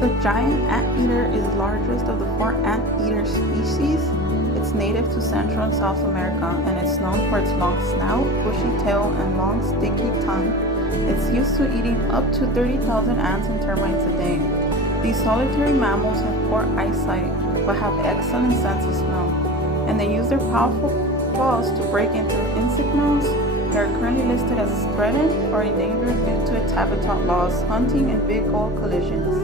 The giant anteater is the largest of the four anteater species. It's native to Central and South America, and it's known for its long snout, bushy tail, and long sticky tongue. It's used to eating up to 30,000 ants and termites a day. These solitary mammals have poor eyesight, but have excellent sense of smell, and they use their powerful claws to break into insect mounds. They are currently listed as threatened or endangered due to its habitat loss, hunting, and big oil collisions.